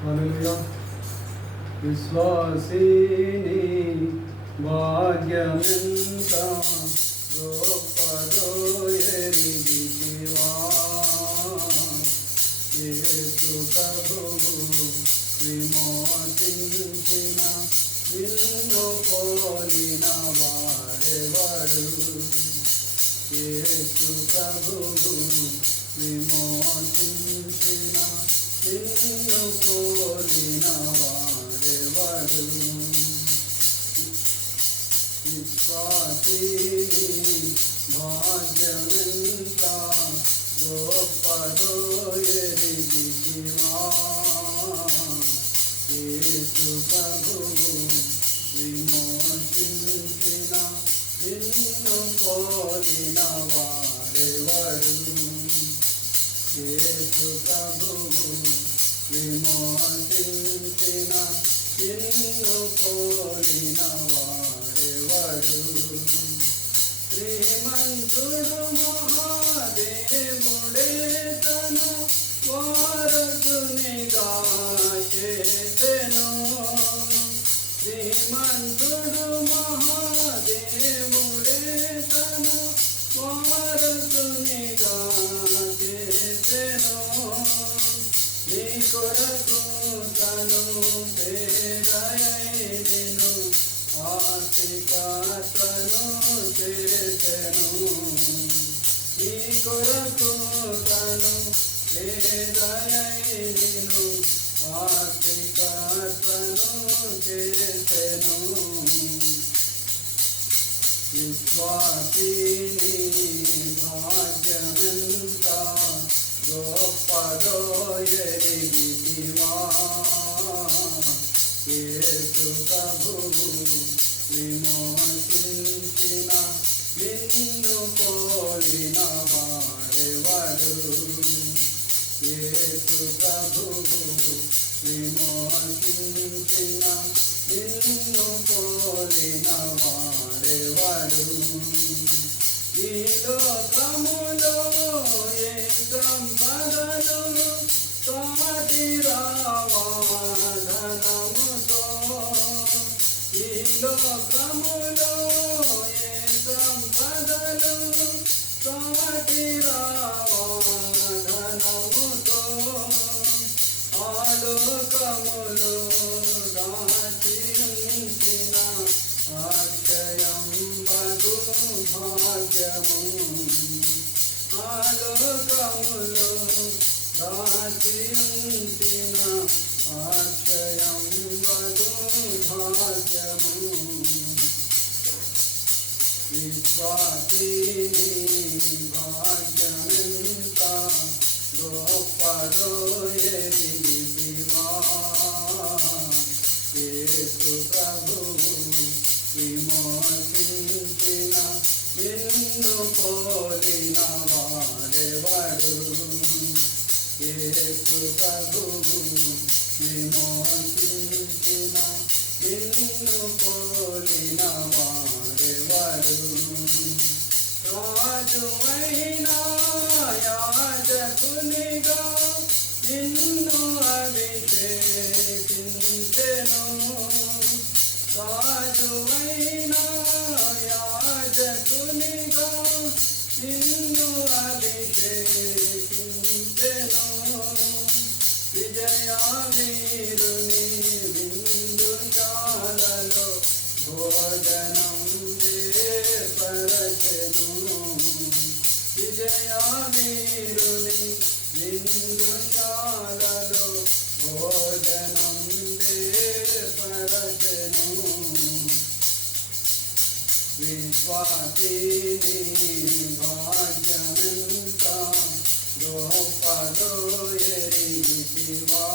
హల్లెలూయా. విశ్వాసిని భాగ్యమెంత గొప్పదో ఎరిగితివా. యేసు ప్రభువు విమోచించిన నిన్ను పోలిన వాడెవడు. యేసు ప్రభువు విమోచించిన నిన్ను పోలిన వాడెవడు. విశ్వాసిని భాగ్యమెంత గొప్పదో ఎరిగితివా. యేసు ప్రభువు విమోచించిన నిన్ను పోలిన వాడెవడు. యేసు ప్రభువు విమోచించిన నిన్ను పోలిన వాడెవడు. శ్రీమంతుడు మహాదేవుడే తన వారసునిగా చేసెను. శ్రీమంతుడు మహాదేవుడే తన వారసునిగా చేసెను. నీ కొరకు తను పేదయైనెను, ఆస్తిగా తను చేసెను. నీ కొరకు తను పేదయైనెను, ఆస్తిగా తను చేసెను. విశ్వాసిని భాగ్యమెంత గొప్పదో ఎరిగితివా. యేసు ప్రభువు విమోచించిన నిన్ను పోలిన వాడెవడు. యేసు ప్రభువు విమోచించిన నిన్ను పోలిన వాడెవడు. ఈ లోకములో ఏ సంపదలు సాటిరావా ధనముతో. ఈ లోకములో ఏ సంపదలు సాటిరావా ధనముతో. ఆలోకములో దాచించిన అక్షయం బగు భాగ్యము. ఆలోకములో దాచించిన అక్షయం బగు భాగ్యము. విశ్వాసిని భాగ్యమెంత గొప్పదో ఎరిగితివా. యేసు ప్రభువు విమోచించిన నిన్ను పోలిన వాడెవడు. యేసు ప్రభువు విమోచించిన నిన్ను పోలిన వాడెవడు. రాజువైనా యాజకునిగా నిన్ను అభిషేకించెను. రాజువైనా యాజకునిగా నిన్ను అభిషేకించెను. విజయవీరుని విందుశాలలో భోజనం ఏర్పరచెను. విజయవీరుని విందుశాలలో భోజనం ఏర్పరచెను. విశ్వాసిని భాగ్యమెంత గొప్పదో ఎరిగితివా.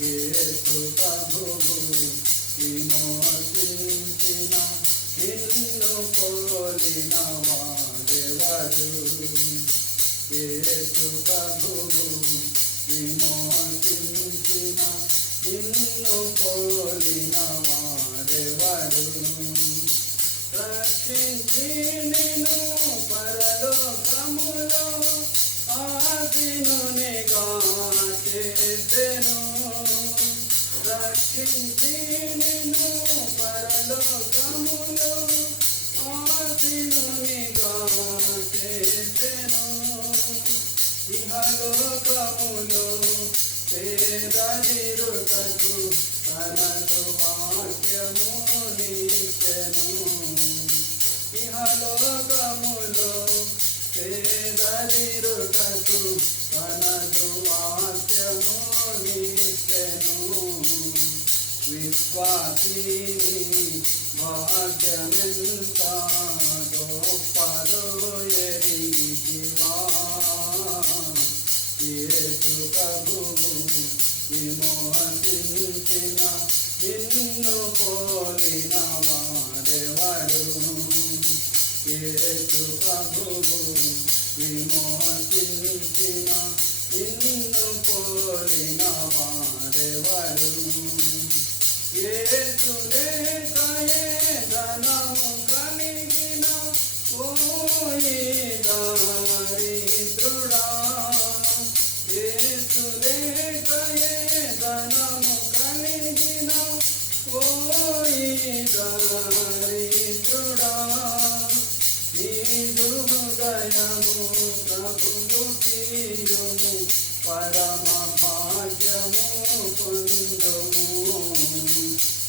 యేసు ప్రభువు విమోచించిన నిన్ను పోలిన వాడెవడు. యేసు ప్రభువు విమోచించిన నిన్ను పోలిన వాడెవడు. రక్షించి నిన్ను భాగ్యమెంత గొప్పదో ఎరిగితివా యేసు ప్రభువు విమోచించిన నిన్ను పోలిన వాడెవడు యేసు ప్రభువు విమోచించిన నిన్ను పోలిన వాడెవడు యేసు లేకయే ధనము కలిగిన ఓయి దరిద్రుడా యేసు లేకయే ధనము కలిగిన ఓయి దరిద్రుడా నీదు హృదయము ప్రభువు తీయుము పరమ భాగ్యము పొందుము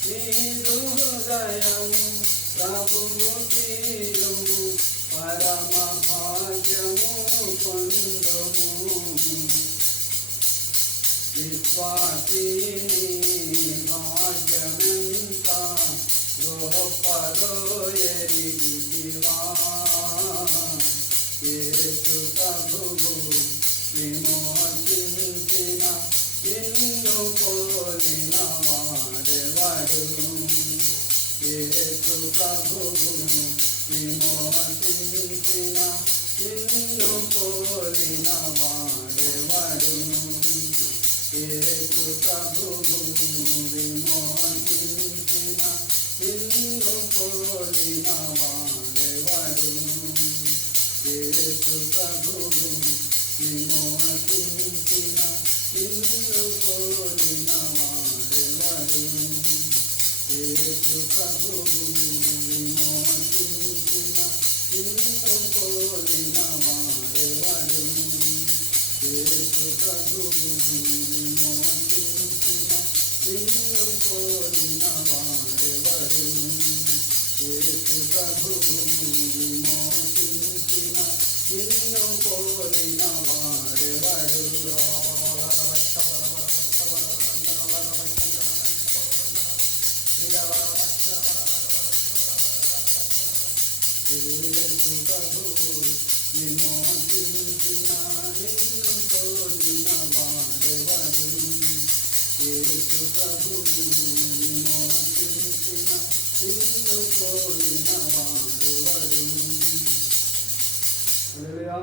నీదు హృదయము ప్రభువు తీయుము పరమ భాగ్యము పొందుము విశ్వాసిని భాగ్యమెంత గొప్పదో ఎరిగితివా యేసు ప్రభువు విమోచించిన నిన్ను పోలిన వాడెవడు యేసు ప్రభువు విమోచించిన నిన్ను పోలిన వాడెవడు యేసు ప్రభువు విమోచించిన నిన్ను పోలిన వాడెవడు యేసు ప్రభువు విమోచించిన నిన్ను పోలిన వాడెవడు యేసు ప్రభువు విమోచించిన నిన్ను పోలిన వాడెవడు యేసు ప్రభువు విమోచించిన నిన్ను పోలిన వాడెవడు యేసు ప్రభువు విమోచించిన నిన్ను పోలిన వాడెవడు యేసు ప్రభువు విమోచించిన నిన్ను పోలిన వాడెవడు యేసు ప్రభువు విమోచించిన నిన్ను పోలిన వాడెవడు హల్లెలూయా.